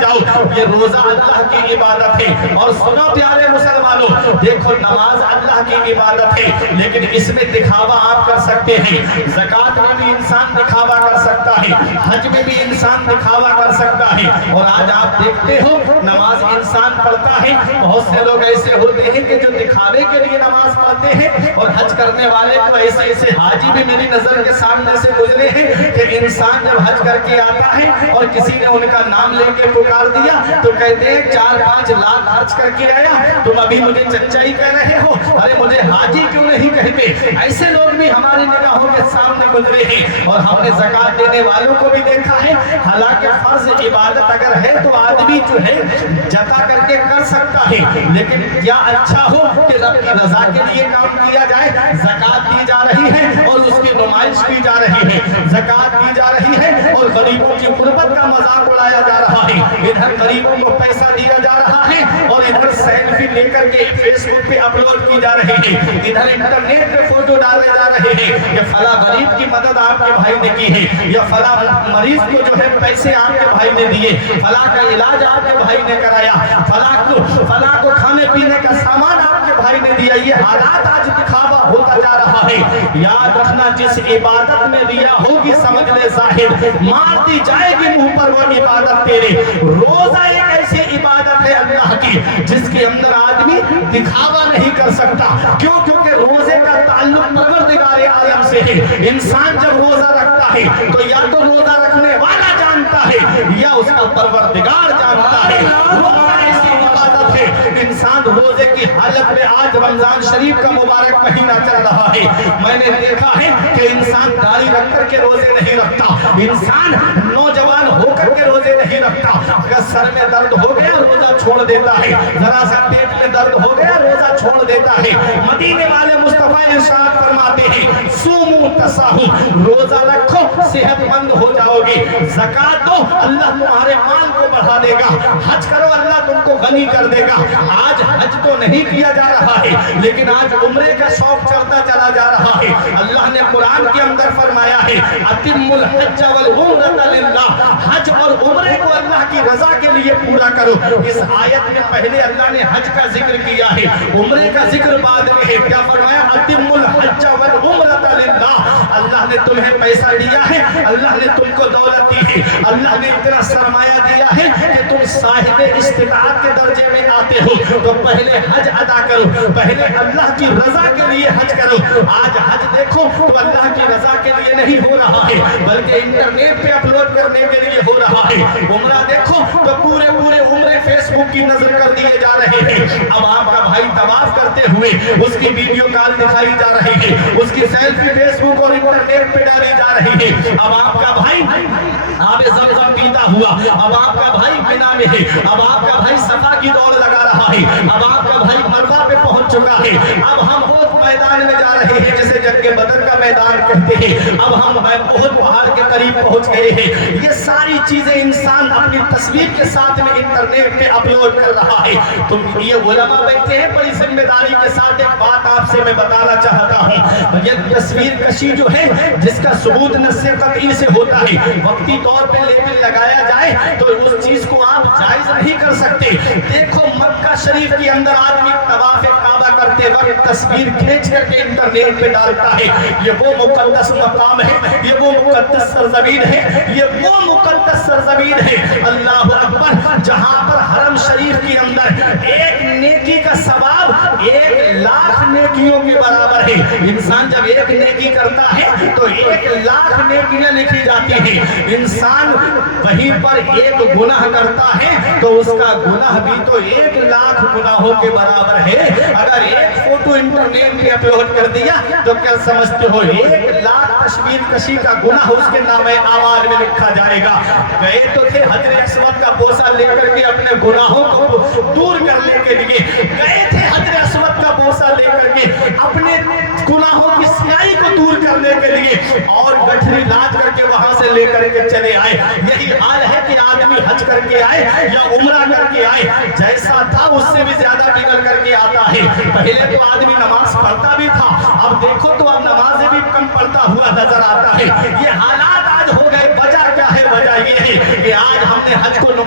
جاؤ، یہ روزہ اللہ کی عبادت ہے۔ اور سنو پیارے مسلمانوں، دیکھو نماز اللہ کی عبادت ہے، لیکن اس میں دکھاوا آپ کر سکتے ہیں۔ زکوٰۃ میں بھی انسان دکھاوا کر سکتا ہے، حج میں بھی انسان دکھاوا کر سکتا ہے۔ اور آج آپ دیکھتے ہو نماز انسان پڑھتا ہے، بہت سے لوگ ایسے ہوتے ہیں کہ جو دکھاوے کے لیے نماز پڑھتے ہیں، اور حج کرنے والے کو ایسے ایسے حاجی بھی میری نظر کے سامنے سے گزرے ہیں کہ انسان جب حج کر کے آتا ہے اور کسی نے ان کا نام لے کے پکار دیا تو کہتے ہیں 4-5 لاکھ خرچ کر کے آیا، تم ابھی مجھے چچا ہی کہہ رہے ہو، ارے مجھے حاجی کیوں نہیں کہتے؟ ایسے لوگ بھی ہماری نگاہوں کے سامنے گزرے ہیں۔ اور ہم نے زکوٰۃ دینے والوں کو بھی دیکھا ہے، حالانکہ فرض عبادت اگر ہے تو آدمی جو ہے جتا کر کے کر سکتا ہے، لیکن کیا اچھا ہو کہ رب کی رضا کے لیے کام کیا جائے۔ زکوٰۃ دی جا رہی ہے اور اس کی نمائش کی جا رہی ہے، زکوٰۃ دی جا رہی ہے اور غریبوں کی غربت کا مذاق اڑایا جا رہا ہے، ادھر غریبوں کو پیسہ دیا جا رہا ہے اور ادھر سیلفی لے کر کے فیس بک پہ اپلوڈ کی جا رہی ہے، ادھر انٹرنیٹ پہ فوٹو ڈالے جا رہے ہیں کہ فلاں غریب کی مدد آپ کے بھائی نے کی ہے، یا فلاں مریض کو جو ہے پیسے آپ کے بھائی نے دیے، فلاں کا علاج آپ کے بھائی نے کرایا، فلاں کو کھانے پینے کا سامان آپ کے بھائی نے دیا۔ یہ حالات آج دکھاوا ہوتا جا رہا ہے۔ یاد رکھنا، جس عبادت میں ریا ہوگی سمجھ لے ظاہر مار دی جائے گی منہ پر وہ عبادت تیرے۔ روزہ ایک ایسی عبادت ہے اللہ کی جس کے اندر آدمی دکھاوا نہیں کر سکتا، کیوں؟ کیونکہ روزے کا تعلق پروردگار عالم سے ہے۔ انسان جب روزہ رکھتا ہے تو یا تو روزہ رکھنے والا جانتا ہے یا اس کا پروردگار جانتا ہے۔ روزہ ایسی عبادت ہے، انسان روزے کی حالت میں، آج رمضان شریف کا مبارک مہینہ چل رہا ہے، میں نے دیکھا ہے کہ انسان داڑھی رکھ کر کے روزے نہیں رکھتا، انسان نوجوان ہو کر کے روزے نہیں رکھتا، اگر سر میں درد ہو گیا روزہ چھوڑ دیتا ہے، ذرا سا پیٹ میں درد ہو گیا روزہ چھوڑ دیتا ہے۔ مدینے والے مصطفیٰ ارشاد فرماتے ہیں سومو تساہو، روزہ رکھو صحت مند ہو جاؤ گے، زکوٰۃ دو اللہ تمہارے مال کو بڑھا دے گا، حج کرو اللہ تم کو غنی کر دے گا۔ آج حج تو نہیں کیا جا رہا ہے، لیکن آج عمرے کا شوق چلتا چلا جا رہا ہے۔ اللہ نے قرآن کے اندر فرمایا ہے اتم الحج والعمرۃ للہ، حج اور عمرے کو اللہ کی رضا کے لیے پورا کرو۔ اس آیت میں پہلے اللہ نے حج کا ذکر کیا ہے، عمرے کا ذکر بعد میں ہے۔ کیا فرمایا؟ اتم الحج والعمرۃ للہ، اللہ نے تمہیں پیسہ دیا ہے، اللہ نے تم کو دولت دی ہے، اللہ نے اتنا سرمایہ دیا ہے کہ تم صاحب استطاعت کے درجے میں آتے ہو، تو پہلے حج ادا کرو، پہلے اللہ کی رضا کے لیے حج کرو۔ آج حج دیکھو تو اللہ کی رضا کے لیے نہیں ہو رہا ہے، بلکہ انٹرنیٹ پہ اپلوڈ کرنے کے لیے ہو رہا ہے۔ عمرہ دیکھو تو پورے عمرے فیس بک کی نظر کر دیے جا رہے ہیں۔ اب آپ کا بھائی طواف کرتے ہوئے اس کی ویڈیو کال دکھائی جا رہی ہے، اس کی سیلفی فیس بک اور انٹرنیٹ پہ ڈالی جا رہی ہے۔ اب آپ کا بھائی آب زمزم پیتا ہوا، اب آپ کا بھائی منا میں ہے، اب آپ کا بھائی صفا کی دوڑ لگا رہا ہے، اب آپ کا بھائی مروہ پہ پہنچ چکا ہے، اب ہم احد میدان میں جا رہے ہیں جسے جنگ بدر کا میدان کہتے ہیں، اب ہم احد پہاڑ کے قریب پہنچ گئے ہیں۔ یہ ساری چیزیں انسان اپنی تصویر کے ساتھ میں انٹرنیٹ پہ اپلوڈ کر رہا ہے۔ تم یہ علماء بیٹھے ہیں، بڑی ذمہ داری کے ساتھ ایک بات آپ سے میں بتانا چاہتا ہوں، یہ تصویر کشی جو ہے جس کا ثبوت نص قطعی سے ہوتا ہے، وقتی طور پہ لیبل لگایا جائے تو اس چیز کو آپ جائز نہیں کر سکتے۔ دیکھو مکہ شریف کے اندر آدمی طواف کعبہ کرتے وقت تصویر کھینچ کر کے انٹرنیٹ پہ ڈالتا ہے، یہ وہ مقدس مقام ہے، یہ وہ مقدس سرزمین ہے، یہ وہ مقدس سرزمین ہے اللہ اکبر جہاں پر حرم شریف کے اندر ایک نیکی کا ثواب 1,00,000 نیکیوں کے برابر ہے۔ انسان جب ایک نیکی کرتا ہے تو 1,00,000 نیکیاں لکھی جاتی ہیں۔ انسان وہیں پر ایک گناہ کرتا ہے تو اس کا گناہ بھی تو 1,00,000 گناہوں کے برابر ہے۔ اگر ایک فوٹو انٹرنیٹ پہ اپلوڈ کر دیا تو کیا سمجھتے ہو 1,00,000 تصویر کشی کا گناہ اس کے نام اعمال میں لکھا جائے گا۔ گئے تو تھے حجر اسود کا بوسہ لے کر کے اپنے گناہوں کو دور کرنے کے لیے، گئے تھے حجر اسود کا بوسہ لے کر کے اپنے گناہوں کی سیاہی کو دور کرنے کے لیے، اور گٹھری لاد کر کے وہاں سے لے کر کے چلے آئے۔ یہی حال ہے کہ آدمی حج کر کے آئے یا عمرہ کر کے آئے، جیسا تھا اس سے بھی زیادہ بگڑ کر کے آتا ہے۔ پہلے تو آدمی نماز پڑھتا بھی تھا، اب دیکھو تو اب نمازیں بھی کم پڑھتا ہوا نظر آتا ہے۔ یہ حالات آج ہو گئے، وجہ کیا ہے؟ وجہ یہ ہے کہ آج ہم نے حج کو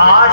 8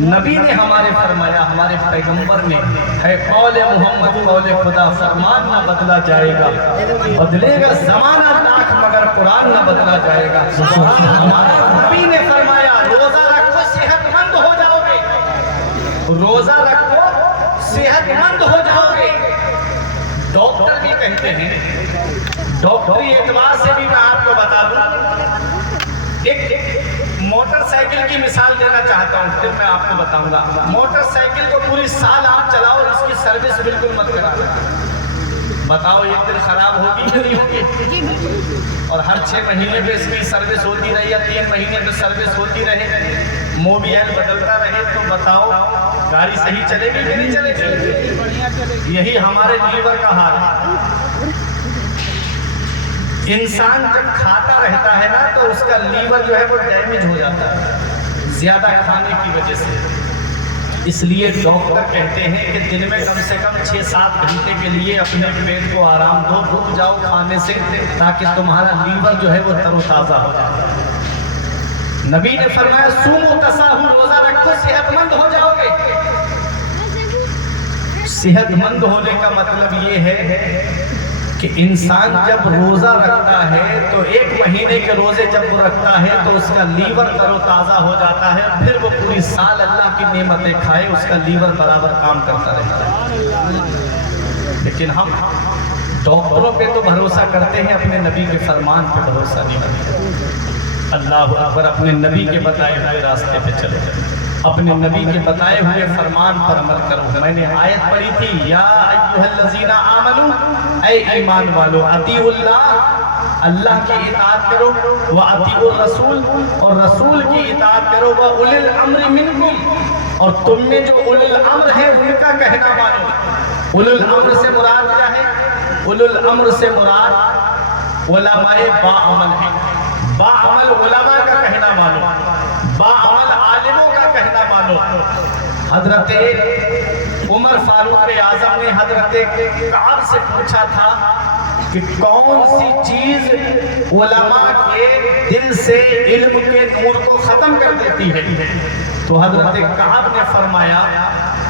نبی نے ہمارے فرمایا، ہمارے پیغمبر نے، ہے قول محمد قول خدا، فرمان نہ بدلا جائے گا، بدلے گا زمانہ لاکھ مگر قرآن نہ بدلا جائے گا۔ ہمارے نبی نے فرمایا روزہ رکھو صحت مند ہو جاؤ گے، روزہ رکھو صحت مند ہو جاؤ گے۔ ڈاکٹر بھی کہتے ہیں، ڈاکٹری اعتبار سے بھی میں آپ کو بتا دوں، ایک موٹر سائیکل کی مثال دینا چاہتا ہوں، پھر میں آپ کو بتاؤں گا۔ موٹر سائیکل کو پوری سال آپ چلاؤ اور اس کی سروس بالکل مت کراؤ، بتاؤ ایک دن خراب ہوگی یا نہیں ہوگی؟ اور ہر 6 مہینے پہ اس کی سروس ہوتی رہے یا 3 مہینے پہ سروس ہوتی رہے، موبائل بدلتا رہے، تو بتاؤ گاڑی صحیح چلے گی کہ نہیں چلے گی؟ یہی ہمارے لیور کا حال ہے۔ انسان جب کھاتا رہتا ہے نا تو اس کا لیور جو ہے وہ ڈیمیج ہو جاتا ہے زیادہ کھانے کی وجہ سے۔ اس لیے ڈاکٹر کہتے ہیں کہ دن میں کم سے کم 6-7 گھنٹے کے لیے اپنے پیٹ کو آرام دو، رک جاؤ کھانے سے، تاکہ تمہارا لیور جو ہے وہ تر و تازہ ہو جائے۔ نبی نے فرمایا صوموا تصاحوا، روزہ رکھو صحت مند ہو جاؤ گے۔ صحت مند ہونے کا مطلب یہ ہے کہ انسان جب روزہ رکھتا ہے تو 1 مہینے کے روزے جب وہ رکھتا ہے تو اس کا لیور تر و تازہ ہو جاتا ہے، پھر وہ پوری سال اللہ کی نعمتیں کھائے، اس کا لیور برابر کام کرتا رہتا ہے۔ لیکن ہم ڈاکٹروں پہ تو بھروسہ کرتے ہیں، اپنے نبی کے فرمان پہ بھروسہ نہیں کرتے۔ اللہ اکبر، اپنے نبی کے بتائے ہوئے راستے پہ چلو، اپنے نبی کے بتائے ہوئے فرمان پر عمل کرو۔ میں نے آیت پڑھی تھی، یا ایھا الذین آمنوا، اے ایمان والو، اطیعوا اللہ، اللہ کی اطاعت کرو، واطیعوا الرسول، اور رسول کی اطاعت کرو، واولی الامر منکم، اور تم میں جو اولی الامر ہے ان کا کہنا مانو۔ اولی الامر سے مراد کیا ہے؟ اولی الامر سے مراد علماء باعمل ہیں۔ باعمل علماء کا کہنا مانو، باعمل عالموں کا کہنا مانو۔ حضرت عمر فاروق اعظم نے حضرت کعب سے پوچھا تھا کہ کون سی چیز علماء کے دل سے علم کے نور کو ختم کر دیتی ہے؟ تو حضرت کعب نے فرمایا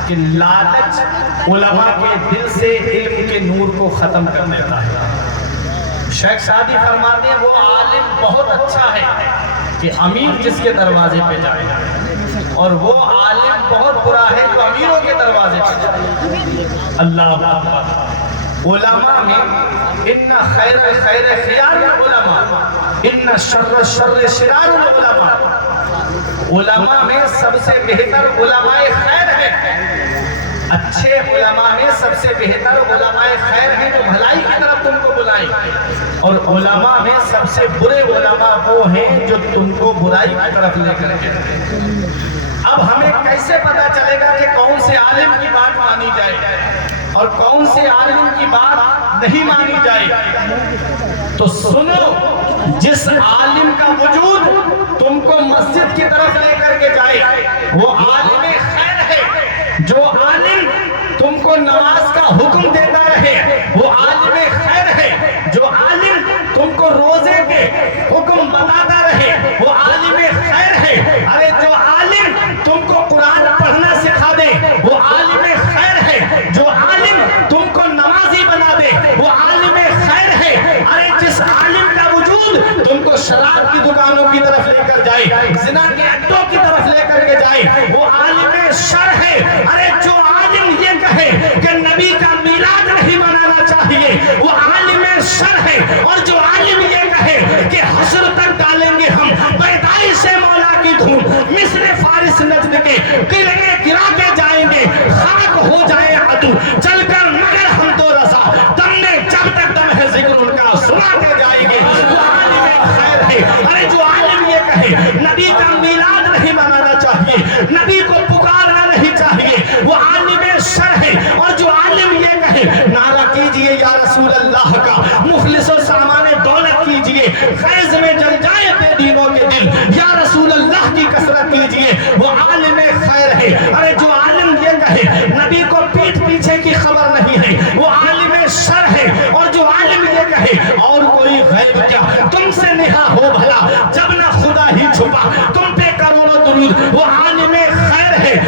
کہ لالچ علماء کے دل سے علم کے نور کو ختم کر دیتا ہے۔ شیخ سعدی فرماتے ہیں وہ عالم بہت اچھا ہے کہ امیر جس کے دروازے پہ جائے، اور وہ عالم بہت برا ہے تو امیروں کے دروازے پہ جائے۔ اللہ اکبر۔ علماء میں ان خیر خیر خیار العلماء، ان شر شر شرار العلماء، علماء میں سب سے بہتر علماء خیر ہے۔ اچھے علماء میں سب سے بہتر علماء خیر ہیں جو بھلائی کی طرف تم کو بلائیں، اور علماء میں سب سے برے علماء وہ ہیں جو تم کو برائی کی طرف لے کر کے۔ اب ہمیں کیسے پتا چلے گا کہ کون سے عالم کی بات مانی جائے اور کون سے عالم کی بات نہیں مانی جائے؟ تو سنو، جس عالم کا وجود تم کو مسجد کی طرف لے کر کے جائے وہ عالم خیر ہے۔ جو عالم تم کو نماز کا حکم دیتا رہے وہ عالم خیر ہے۔ جو عالم تم کو روزے کے حکم بتاتا رہے وہ عالم خیر ہے۔ ارے جو عالم تم کو قرآن پڑھنا سکھا دے وہ عالم خیر ہے۔ جو عالم تم کو نمازی بنا دے وہ عالم خیر ہے۔ ارے جس عالم کا وجود تم کو شراب کی دکانوں کی طرف لے کر جائے، زنا کے اڈوں کی طرف لے کر کے جائے وہ عالم شر ہے۔ ارے جو عالم یہ کہے کہ نبی کا میلاد نہیں منانا چاہیے وہ عالم شر ہے، اور جو عالم یہ کہے کہ حشر تک ڈالیں گے ہم بیداری سے مولا کی دھوم، مصر فارس نجد کے قلعے گرا کے جائیں گے، خاک ہو جائے عدو چل کر مگر ہم تو رضا، دم میں جب تک دم ہے ذکر ان کا سنا کے جائیں گے، وہ عالم خیر ہے۔ ارے جو عالم یہ کہے نبی کا میلاد نہیں منانا چاہیے، نبی کو پکارنا نہیں چاہیے وہ عالم شر ہے، اور جو عالم یہ کہے نعرہ کیجئے یا رسول اللہ کا، مفلس و سامان دولت کیجئے، خیز میں جل جائے بے دینوں کے دل، یا رسول اللہ کی کثرت کیجئے وہ عالم خیر ہے۔ ارے جو عالم یہ کہے نبی کو پیٹھ پیچھے کی خبر نہیں ہے وہ عالم شر ہے، اور جو عالم یہ کہے اور کوئی غیب کیا تم سے نہا ہو بھلا جب نہ خدا ہی چھپا تم پہ کروڑوں درود وہ عالم خیر ہے۔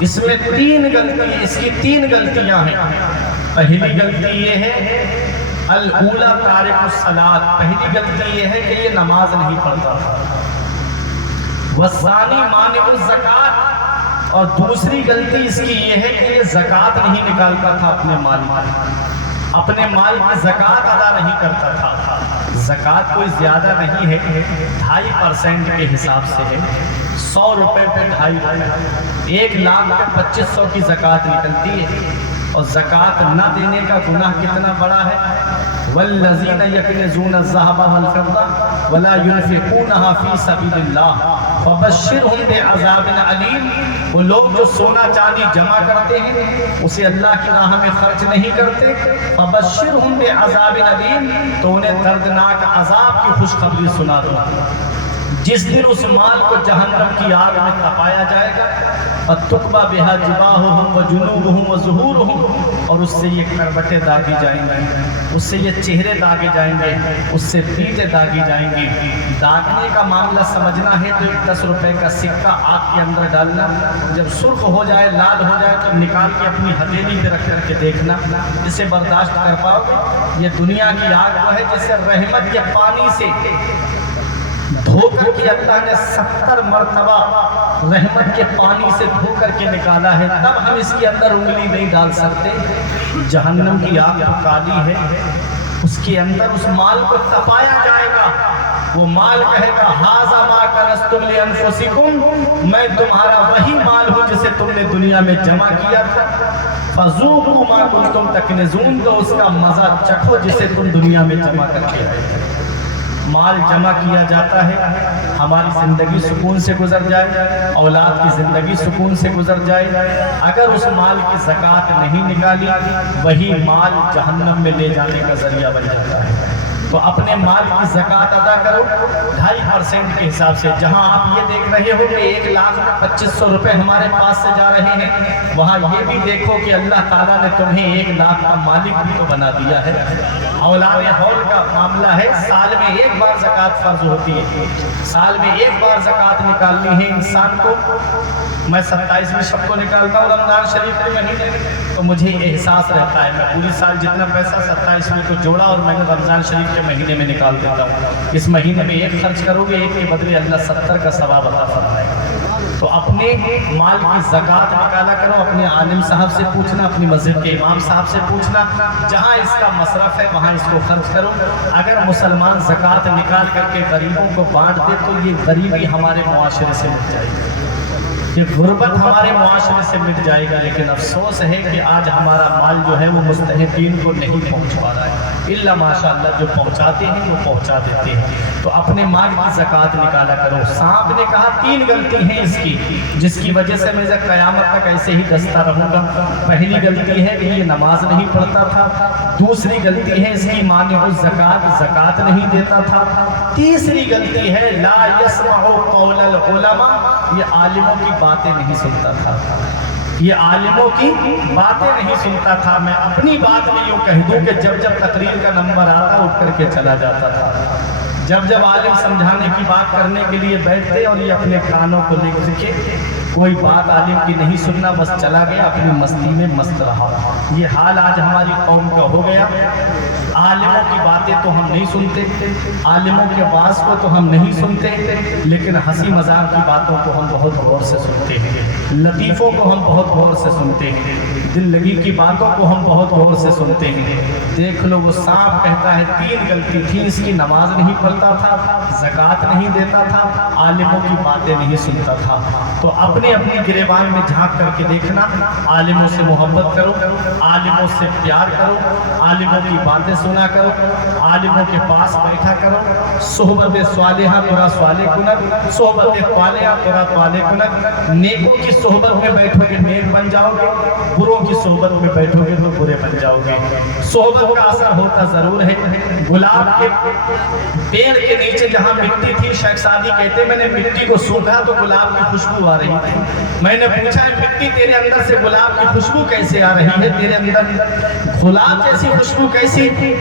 اس میں اس کی تین غلطیاں ہیں۔ پہلی غلطی یہ ہے الاولی تارک الصلاۃ، پہلی غلطی یہ ہے کہ یہ نماز نہیں پڑھتا تھا۔ والثانی مانع الزکوٰۃ، اور دوسری غلطی اس کی یہ ہے کہ یہ زکوٰۃ نہیں نکالتا تھا اپنے مال کی زکوٰۃ ادا نہیں کرتا تھا۔ زکوٰۃ کوئی زیادہ نہیں ہے، 2.5% کے حساب سے ہے، 100 روپے پہ 2.5، 1,00,000 پہ 2500 کی زکوٰۃ نکلتی ہے۔ اور زکوٰۃ نہ دینے کا گناہ کتنا بڑا ہے۔ والذین یکنزون الذھب والفضة ولا ينفقونها فی سبیل اللہ فبشرہم بعذاب علیم، وہ لوگ جو سونا چاندی جمع کرتے ہیں اسے اللہ کی راہ میں خرچ نہیں کرتے، فبشرہم بعذاب علیم، تو انہیں دردناک عذاب کی خوشخبری سنا دو۔ جس دن اس مال کو جہنم کی آگ میں تپایا جائے گا، فَتُقْبَى بِهَا جِبَاهُهُمْ وَجُنُوبُهُمْ وَظُهُورُهُمْ، اور اس سے یہ کروٹیں داغی جائیں گی، اس سے یہ چہرے داغے جائیں گے، اس سے پیٹیں داغی جائیں گی۔ داغنے کا معاملہ سمجھنا ہے تو 10 روپے کا سکہ آگ کے اندر ڈالنا، جب سرخ ہو جائے، لال ہو جائے، تو نکال کے اپنی ہتھیلی پہ رکھ کر کے دیکھنا، اسے برداشت کر پاؤ گے؟ یہ دنیا کی آگ وہ ہے جسے رحمت کے پانی سے دھو کر کے اللہ نے 70 مرتبہ رحمت کے پانی سے دھو کر کے نکالا ہے، تب ہم اس کے اندر انگلی نہیں ڈال سکتے۔ جہنم کی آگ تو کالی ہے، اس کے اندر اس مال کو تپایا جائے گا، وہ مال کہے گا ھذا ما کنزتم لانفسکم، میں تمہارا وہی مال ہوں جسے تم نے دنیا میں جمع کیا تھا، فذوقوا ما کنتم تکنزون، تو اس کا مزہ چکھو جسے تم دنیا میں جمع کر کے آئے تھے۔ مال جمع کیا جاتا ہے، ہماری زندگی سکون سے گزر جائے، اولاد کی زندگی سکون سے گزر جائے۔ اگر اس مال کی زکوٰۃ نہیں نکالی، وہی مال جہنم میں لے جانے کا ذریعہ بن جاتا ہے۔ تو اپنے مال کی زکوٰۃ ادا کرو 2.5% کے حساب سے۔ جہاں آپ یہ دیکھ رہے ہو کہ 1,25,000 روپے ہمارے پاس سے جا رہے ہیں، وہاں یہ بھی دیکھو کہ اللہ تعالیٰ نے تمہیں 1,00,000 کا مالک بھی تو بنا دیا ہے۔ اولاد حول کا معاملہ ہے، سال میں ایک بار زکوٰۃ فرض ہوتی ہے، سال میں ایک بار زکوٰۃ نکالنی ہے انسان کو۔ میں 27ویں شب کو نکالتا ہوں رمضان شریف کے مہینے، تو مجھے احساس رہتا ہے میں پوری سال جتنا پیسہ 27ویں کو جوڑا اور میں نے رمضان شریف کے مہینے میں نکال دیتا ہوں۔ اس مہینے میں ایک خرچ کرو گے، ایک کے بدلے اللہ 70 کا ثواب عطا فرمائے گا۔ تو اپنے مال کی زکوٰۃ نکالا کرو، اپنے عالم صاحب سے پوچھنا، اپنی مسجد کے امام صاحب سے پوچھنا، جہاں اس کا مصرف ہے وہاں اس کو خرچ کرو۔ اگر مسلمان زکوٰۃ نکال کر کے غریبوں کو بانٹ دے تو یہ غریبی ہمارے معاشرے سے مٹ جائے گی، یہ غربت ہمارے معاشرے سے مٹ جائے گا۔ لیکن افسوس ہے کہ آج ہمارا مال جو ہے وہ مستحقین کو نہیں پہنچ پا رہا ہے، الا ماشاءاللہ جو پہنچاتے ہیں وہ پہنچا دیتے ہیں۔ تو اپنے مال کی زکوٰۃ نکالا کرو۔ صاحب نے کہا 3 غلطی ہیں اس کی، جس کی وجہ سے میں قیامت تک ایسے ہی دستا رہوں گا۔ پہلی غلطی ہے کہ یہ نماز نہیں پڑھتا تھا، دوسری غلطی ہے اس کی مانع الزکوٰۃ، زکوٰۃ نہیں دیتا تھا، تیسری غلطی ہے لا یسمع قول العلماء، یہ عالموں کی باتیں نہیں سنتا تھا، یہ عالموں کی باتیں نہیں سنتا تھا۔ میں اپنی بات میں یوں کہہ دوں کہ جب جب تقریر کا نمبر آتا اٹھ کر کے چلا جاتا تھا، جب جب عالم سمجھانے کی بات کرنے کے لیے بیٹھتے اور یہ اپنے کانوں کو لے کر کے کوئی بات عالم کی نہیں سننا، بس چلا گیا اپنی مستی میں مست رہا۔ یہ حال آج ہماری قوم کا ہو گیا۔ عالموں کی باتیں تو ہم نہیں سنتے، عالموں کے واعظ کو تو ہم نہیں سنتے، لیکن ہنسی مذاق کی باتوں کو ہم بہت غور سے سنتے ہیں، لطیفوں کو ہم بہت غور سے سنتے ہیں، دل لگی کی باتوں کو ہم بہت غور سے سنتے ہیں۔ دیکھ لو وہ صاحب کہتا ہے 3 غلطی تھی اس کی، نماز نہیں پڑھتا تھا، زکوٰۃ نہیں دیتا تھا، عالموں کی باتیں نہیں سنتا تھا۔ تو اپنے گریبان میں جھانک کر کے دیکھنا، عالموں سے محبت کرو، عالموں سے پیار کرو، عالموں کی باتیں سنا کرو، عالموں کے پاس بیٹھا کرو۔ صحبت صالحہ ترا صالح کند، صحبت طالحہ ترا طالح کند۔ نیکوں کی صحبت میں بیٹھو گے نیک بن جاؤ گے، بروں کی صحبت میں بیٹھو گے تو برے بن جاؤ گے۔ صحبت کا اثر ہوتا ضرور ہے۔ گلاب کے پیڑ کے نیچے جہاں مٹی تھی، شیخ سعدی کہتے میں نے مٹی کو سونگا تو گلاب کی خوشبو آ رہی تھی۔ میں نے پوچھا مٹی تیرے اندر سے گلاب کی خوشبو کیسے آ رہی ہے، تیرے اندر گلاب جیسی خوشبو کیسی؟